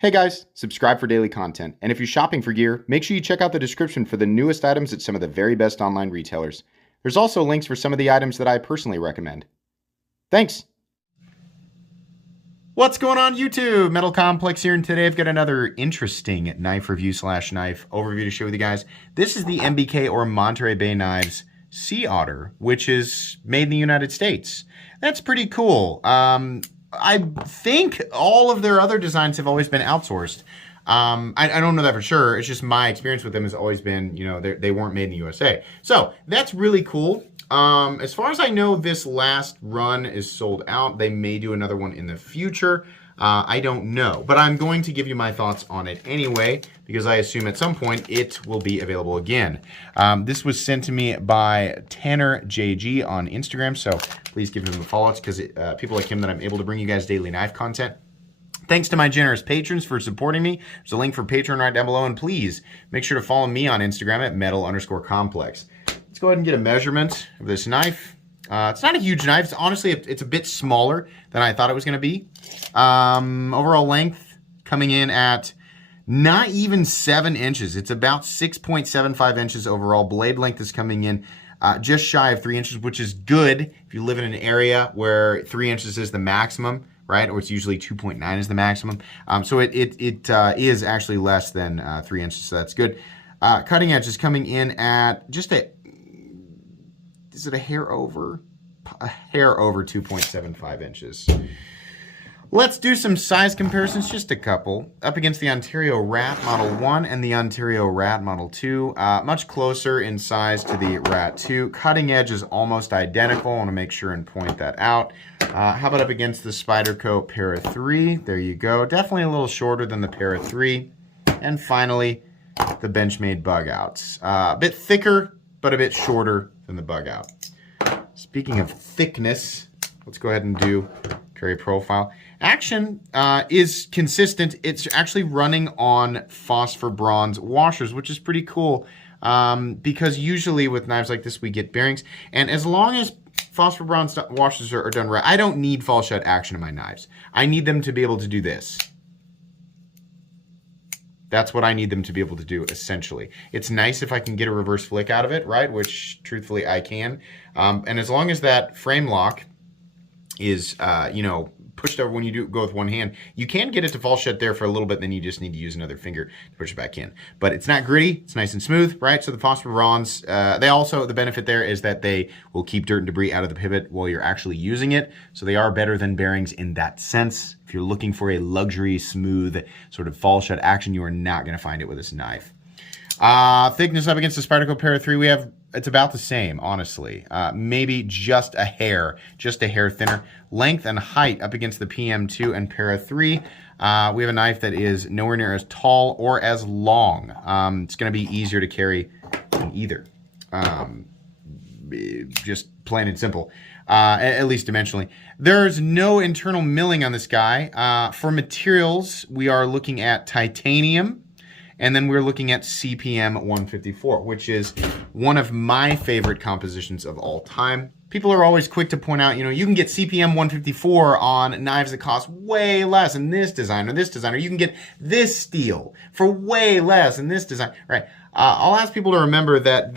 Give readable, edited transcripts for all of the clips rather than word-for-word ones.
Hey guys, subscribe for daily content. And if you're shopping for gear, make sure you check out the description for the newest items at some of the very best online retailers. There's also links for some of the items that I personally recommend. Thanks! What's going on YouTube? Metal Complex here, and today I've got another interesting knife review / knife overview to share with you guys. This is the MBK or Monterey Bay Knives Sea Otter, which is made in the United States. That's pretty cool. I think all of their other designs have always been outsourced. I don't know that for sure. It's just my experience with them has always been, they weren't made in the USA. So that's really cool. As far as I know, this last run is sold out. They may do another one in the future. I don't know, but I'm going to give you my thoughts on it anyway, because I assume at some point it will be available again. This was sent to me by Tanner JG on Instagram, so please give him a follow. It's because people like him that I'm able to bring you guys daily knife content. Thanks to my generous patrons for supporting me. There's a link for Patreon right down below, and please make sure to follow me on Instagram at metal_complex. Let's go ahead and get a measurement of this knife. It's not a huge knife. It's honestly, it's a bit smaller than I thought it was going to be. Overall length coming in at not even 7 inches. It's about 6.75 inches overall. Blade length is coming in just shy of 3 inches, which is good if you live in an area where 3 inches is the maximum, right? Or it's usually 2.9 is the maximum. So it is actually less than 3 inches, so that's good. Cutting edge is coming in at just is it a hair over? A hair over 2.75 inches. Let's do some size comparisons, just a couple. Up against the Ontario Rat Model 1 and the Ontario Rat Model 2. Much closer in size to the Rat 2. Cutting edge is almost identical. I want to make sure and point that out. How about up against the Spyderco Para 3? There you go. Definitely a little shorter than the Para 3. And finally, the Benchmade Bug Outs. A bit thicker, but a bit shorter than the Bug Out. Speaking of thickness, let's go ahead and do carry profile. Action is consistent. It's actually running on phosphor bronze washers, which is pretty cool because usually with knives like this we get bearings, and as long as phosphor bronze washers are done right, I don't need fall shut action in my knives. I need them to be able to do this. That's what I need them to be able to do, essentially. It's nice if I can get a reverse flick out of it, right? Which, truthfully, I can. And as long as that frame lock is, pushed over when you go with one hand, you can get it to fall shut there for a little bit, then you just need to use another finger to push it back in. But it's not gritty, it's nice and smooth, right? So the phosphor bronze, the benefit there is that they will keep dirt and debris out of the pivot while you're actually using it. So they are better than bearings in that sense. If you're looking for a luxury, smooth, sort of fall shut action, you are not gonna find it with this knife. Thickness up against the Spyderco Para 3, it's about the same, honestly. Maybe just a hair thinner. Length and height up against the PM2 and Para 3. We have a knife that is nowhere near as tall or as long. It's going to be easier to carry than either. Just plain and simple, at least dimensionally. There's no internal milling on this guy. For materials, we are looking at titanium. And then we're looking at CPM 154, which is one of my favorite compositions of all time. People are always quick to point out, you can get CPM 154 on knives that cost way less in this design or this design, or you can get this steel for way less in this design, right? I'll ask people to remember that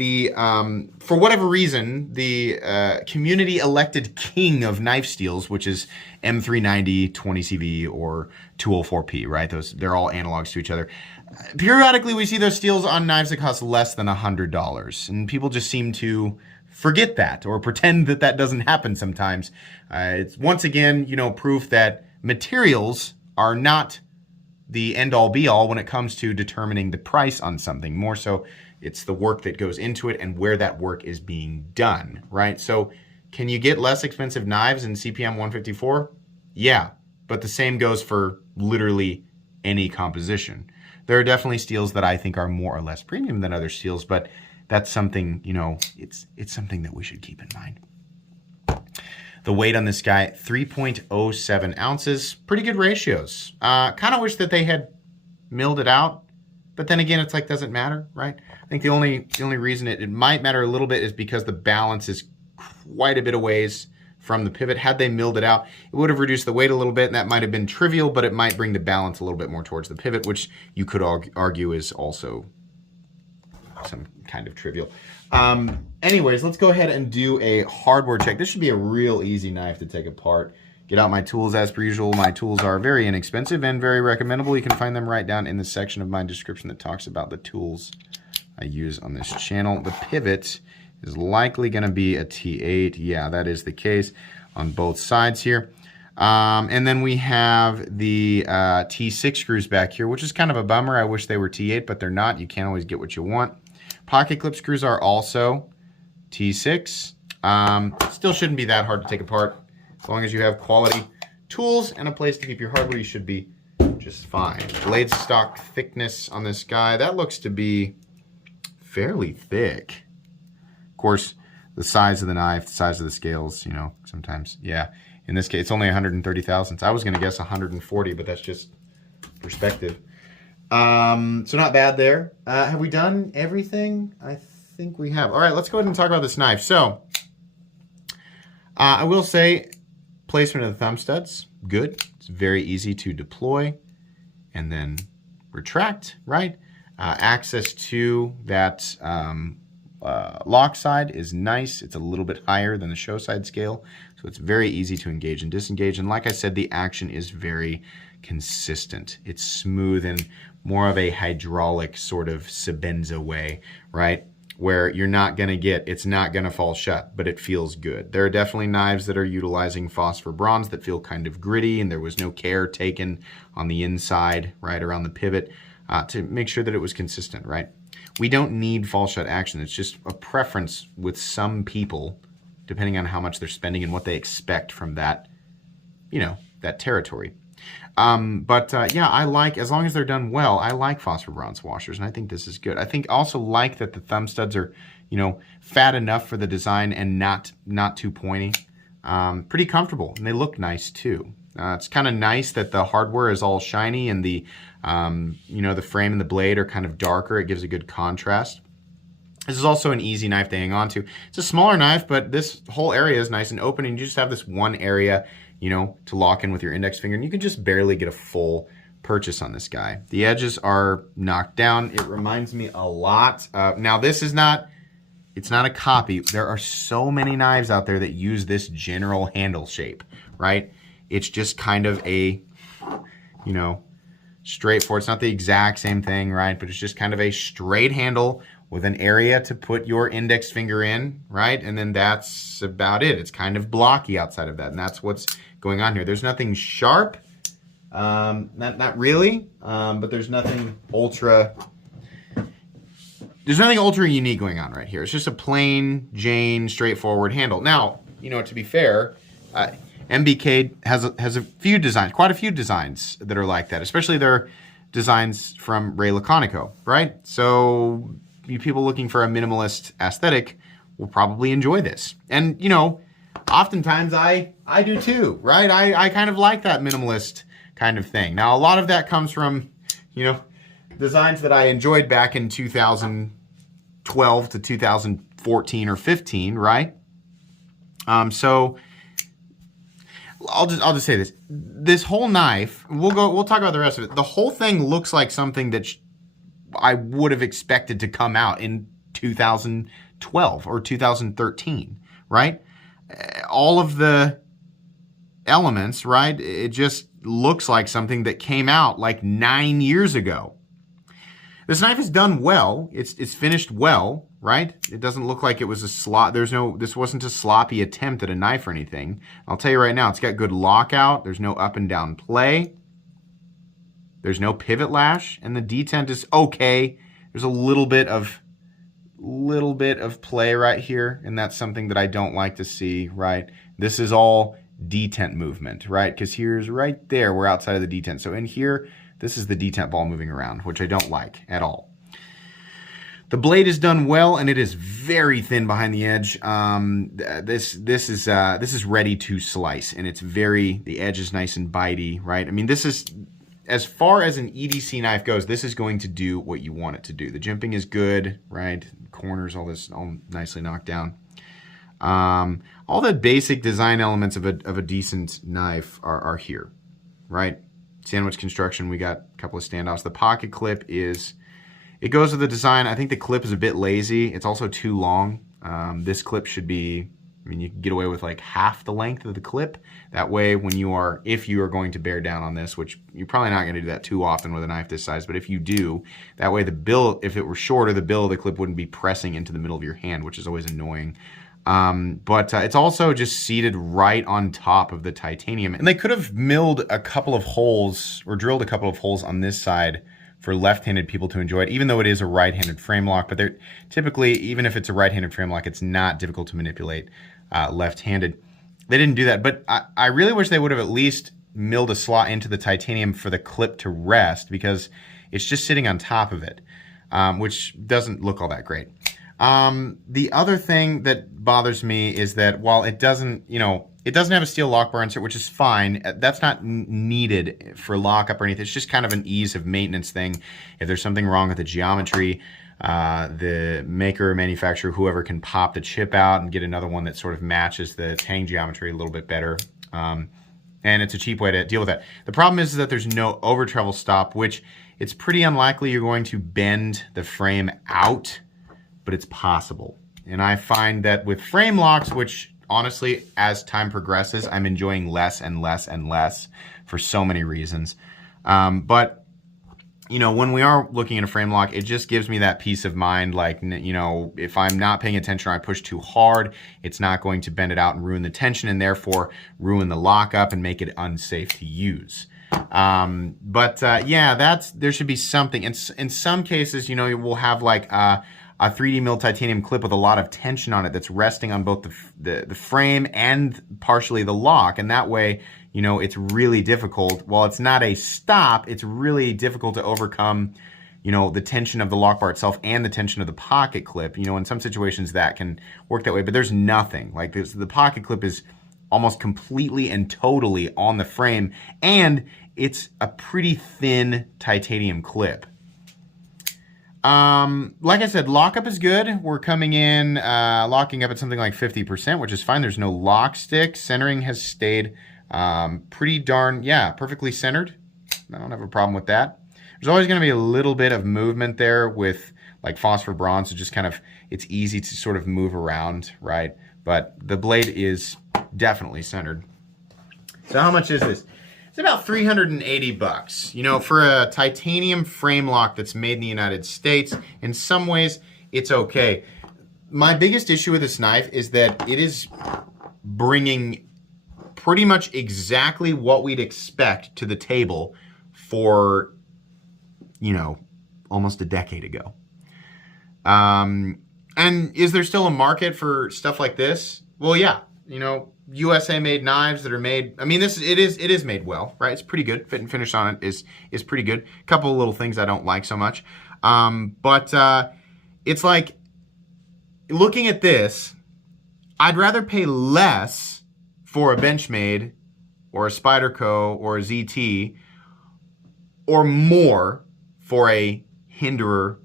for whatever reason, the community elected king of knife steels, which is M390, 20CV, or 204P, right? They're all analogs to each other. Periodically, we see those steels on knives that cost less than $100, and people just seem to forget that or pretend that that doesn't happen sometimes. It's once again, proof that materials are not the end-all be-all when it comes to determining the price on something. More so, it's the work that goes into it and where that work is being done, right? So can you get less expensive knives in CPM 154? Yeah, but the same goes for literally any composition. There are definitely steels that I think are more or less premium than other steels, but that's something, it's something that we should keep in mind. The weight on this guy, 3.07 ounces. Pretty good ratios. Kind of wish that they had milled it out, but then again, it's like, doesn't matter, right? I think the only reason it might matter a little bit is because the balance is quite a bit of ways from the pivot. Had they milled it out, it would have reduced the weight a little bit, and that might have been trivial, but it might bring the balance a little bit more towards the pivot, which you could argue is also some kind of trivial. Anyways, let's go ahead and do a hardware check. This should be a real easy knife to take apart. Get out my tools as per usual. My tools are very inexpensive and very recommendable. You can find them right down in the section of my description that talks about the tools I use on this channel. The pivot is likely going to be a T8. Yeah, that is the case on both sides here. And then we have the T6 screws back here, which is kind of a bummer. I wish they were T8, but they're not. You can't always get what you want. Pocket clip screws are also T6. Still shouldn't be that hard to take apart. As long as you have quality tools and a place to keep your hardware, you should be just fine. Blade stock thickness on this guy, that looks to be fairly thick. Of course, the size of the knife, the size of the scales, you know, sometimes, yeah. In this case, it's only 130 thousandths. I was going to guess 140, but that's just perspective. So not bad there. Have we done everything? I think we have. All right, let's go ahead and talk about this knife. So, I will say, placement of the thumb studs, good. It's very easy to deploy and then retract, right? Access to that lock side is nice. It's a little bit higher than the show side scale, so it's very easy to engage and disengage. And like I said, the action is very consistent. It's smooth and more of a hydraulic sort of Sebenza way, right? Where you're not gonna get, it's not gonna fall shut, but it feels good. There are definitely knives that are utilizing phosphor bronze that feel kind of gritty, and there was no care taken on the inside, right, around the pivot, to make sure that it was consistent, right? We don't need fall shut action. It's just a preference with some people, depending on how much they're spending and what they expect from that, you know, that territory. Yeah, I like, as long as they're done well, I like phosphor bronze washers, and I think this is good. I think also like that the thumb studs are, you know, fat enough for the design and not too pointy. Pretty comfortable, and they look nice too. It's kind of nice that the hardware is all shiny and the, you know, the frame and the blade are kind of darker. It gives a good contrast. This is also an easy knife to hang on to. It's a smaller knife, but this whole area is nice and open, and you just have this one area, you know, to lock in with your index finger, and you can just barely get a full purchase on this guy. The edges are knocked down. It reminds me a lot. Now this is not, it's not a copy. There are so many knives out there that use this general handle shape, right? It's just kind of a, you know, straightforward. It's not the exact same thing, right? But it's just kind of a straight handle with an area to put your index finger in, right? And then that's about it. It's kind of blocky outside of that, and that's what's going on here. There's nothing sharp, not really, but there's nothing ultra unique going on right here. It's just a plain Jane straightforward handle. Now, you know, to be fair, MBK has a few designs, quite a few designs that are like that, especially their designs from Ray Laconico, right? So you people looking for a minimalist aesthetic will probably enjoy this. And, you know, oftentimes I do too, right? I kind of like that minimalist kind of thing. Now, a lot of that comes from, you know, designs that I enjoyed back in 2012 to 2014 or 15, right? So I'll just say this. This whole knife, we'll talk about the rest of it. The whole thing looks like something that I would have expected to come out in 2012 or 2013, right? All of the elements, right? It just looks like something that came out like 9 years ago. This knife is done well. It's finished well, right? It doesn't look like it was a this wasn't a sloppy attempt at a knife or anything. I'll tell you right now, it's got good lockout. There's no up and down play. There's no pivot lash, and the detent is okay. There's a little bit of play right here, and that's something that I don't like to see, right? This is all detent movement, right? Because here's right there, we're outside of the detent. So in here, this is the detent ball moving around, which I don't like at all. The blade is done well, and it is very thin behind the edge. This is ready to slice, and the edge is nice and bitey, right? I mean, this is, as far as an EDC knife goes, this is going to do what you want it to do. The jimping is good, right? Corners, all nicely knocked down. all the basic design elements of a decent knife are here, right? Sandwich construction, we got a couple of standoffs. The pocket clip it goes with the design. I think the clip is a bit lazy. It's also too long. This clip should be, I mean, you can get away with like half the length of the clip. That way, if you are going to bear down on this, which you're probably not going to do that too often with a knife this size, but if you do, that way the bill, if it were shorter, the bill of the clip wouldn't be pressing into the middle of your hand, which is always annoying. But it's also just seated right on top of the titanium. And they could have milled a couple of holes or drilled a couple of holes on this side for left-handed people to enjoy it, even though it is a right-handed frame lock. But they're typically, even if it's a right-handed frame lock, it's not difficult to manipulate left-handed. They didn't do that, but I really wish they would have at least milled a slot into the titanium for the clip to rest, because it's just sitting on top of it, which doesn't look all that great. The other thing that bothers me is that while it doesn't, it doesn't have a steel lock bar insert, which is fine. That's not needed for lockup or anything. It's just kind of an ease of maintenance thing. If there's something wrong with the geometry, the maker or manufacturer, whoever, can pop the chip out and get another one that sort of matches the tang geometry a little bit better. And it's a cheap way to deal with that. The problem is that there's no over travel stop, which it's pretty unlikely you're going to bend the frame out, but it's possible. And I find that with frame locks, which honestly, as time progresses, I'm enjoying less and less and less for so many reasons. But, when we are looking at a frame lock, it just gives me that peace of mind. Like, if I'm not paying attention or I push too hard, it's not going to bend it out and ruin the tension and therefore ruin the lockup and make it unsafe to use. Yeah, there should be something. In some cases, we'll have like a 3D milled titanium clip with a lot of tension on it that's resting on both the frame and partially the lock. And that way, it's really difficult. While it's not a stop, it's really difficult to overcome, the tension of the lock bar itself and the tension of the pocket clip. In some situations that can work that way, but there's nothing. Like the pocket clip is almost completely and totally on the frame, and it's a pretty thin titanium clip. Like I said, lockup is good. We're coming in, locking up at something like 50%, which is fine. There's no lock stick. Centering has stayed pretty darn, perfectly centered. I don't have a problem with that. There's always going to be a little bit of movement there with like phosphor bronze, so just kind of, it's easy to sort of move around, right? But the blade is definitely centered. So how much is this? It's about 380 bucks. For a titanium frame lock that's made in the United States, in some ways, it's okay. My biggest issue with this knife is that it is bringing pretty much exactly what we'd expect to the table for, almost a decade ago. And is there still a market for stuff like this? Well, yeah, USA made knives that are made, I mean, it is made well, right? It's pretty good. Fit and finish on it is pretty good. A couple of little things I don't like so much. But it's like, looking at this, I'd rather pay less for a Benchmade or a Spyderco or a ZT, or more for a Hinderer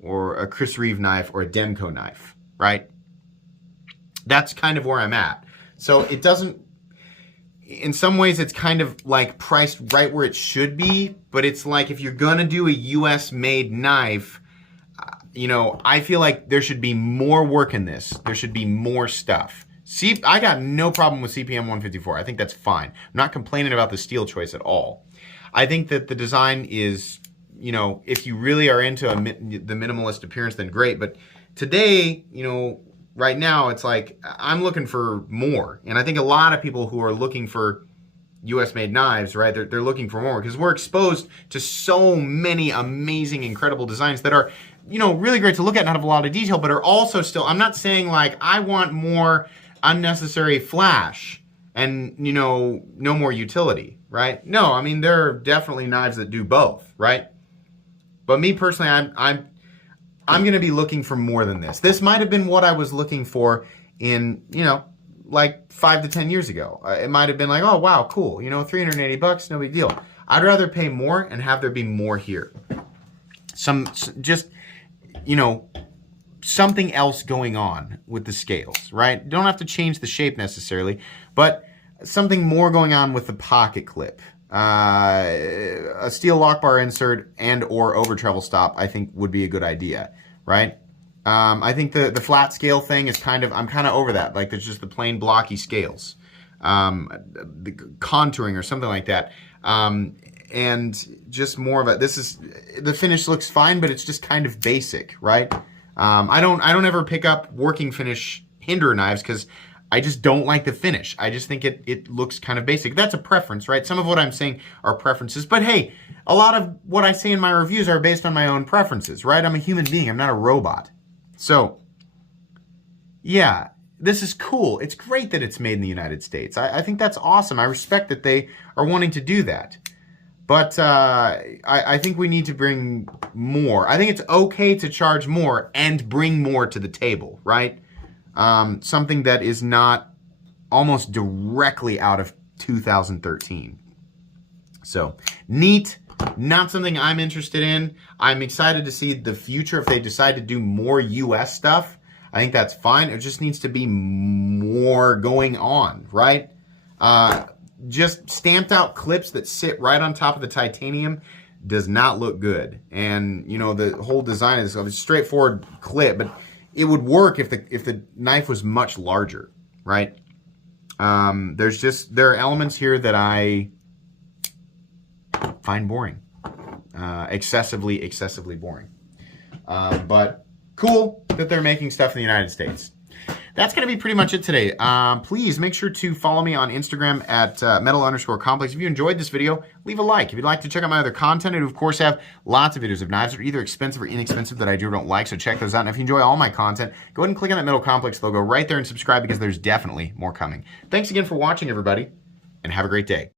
or a Chris Reeve knife or a Denko knife, right? That's kind of where I'm at. So it doesn't, in some ways it's kind of like priced right where it should be, but it's like if you're gonna do a US made knife, I feel like there should be more work in this. There should be more stuff. I got no problem with CPM 154. I think that's fine. I'm not complaining about the steel choice at all. I think that the design is, if you really are into the minimalist appearance, then great. But today, right now, it's like, I'm looking for more. And I think a lot of people who are looking for US-made knives, right, they're looking for more, because we're exposed to so many amazing, incredible designs that are, really great to look at and have a lot of detail, but are also still, I'm not saying like, I want more unnecessary flash and, no more utility, right? No, I mean, there are definitely knives that do both, right? But me personally, I'm going to be looking for more than this. This might have been what I was looking for in, like 5 to 10 years ago. It might have been like, oh, wow, cool. 380 bucks, no big deal. I'd rather pay more and have there be more here. Just, something else going on with the scales, right? You don't have to change the shape necessarily, but something more going on with the pocket clip. A steel lock bar insert and or over treble stop, I think would be a good idea, right? I think the flat scale thing is I'm kind of over that. Like there's just the plain blocky scales, the contouring or something like that. And just more of the finish looks fine, but it's just kind of basic, right? I don't ever pick up working finish hinder knives because I just don't like the finish. I just think it looks kind of basic. That's a preference, right? Some of what I'm saying are preferences, but hey, a lot of what I say in my reviews are based on my own preferences, right? I'm a human being, I'm not a robot. So, yeah, this is cool. It's great that it's made in the United States. I think that's awesome. I respect that they are wanting to do that. But I think we need to bring more. I think it's okay to charge more and bring more to the table, right? Something that is not almost directly out of 2013. So, neat. Not something I'm interested in. I'm excited to see the future if they decide to do more US stuff. I think that's fine. It just needs to be more going on, right? Just stamped out clips that sit right on top of the titanium does not look good. And, you know, the whole design is a straightforward clip, but it would work if the knife was much larger, right? There are elements here that I find boring. Excessively boring. But cool that they're making stuff in the United States. That's going to be pretty much it today. Please make sure to follow me on Instagram at metal_complex. If you enjoyed this video, leave a like. If you'd like to check out my other content, I do, of course, have lots of videos of knives that are either expensive or inexpensive that I do or don't like, so check those out. And if you enjoy all my content, go ahead and click on that Metal Complex logo right there and subscribe because there's definitely more coming. Thanks again for watching, everybody, and have a great day.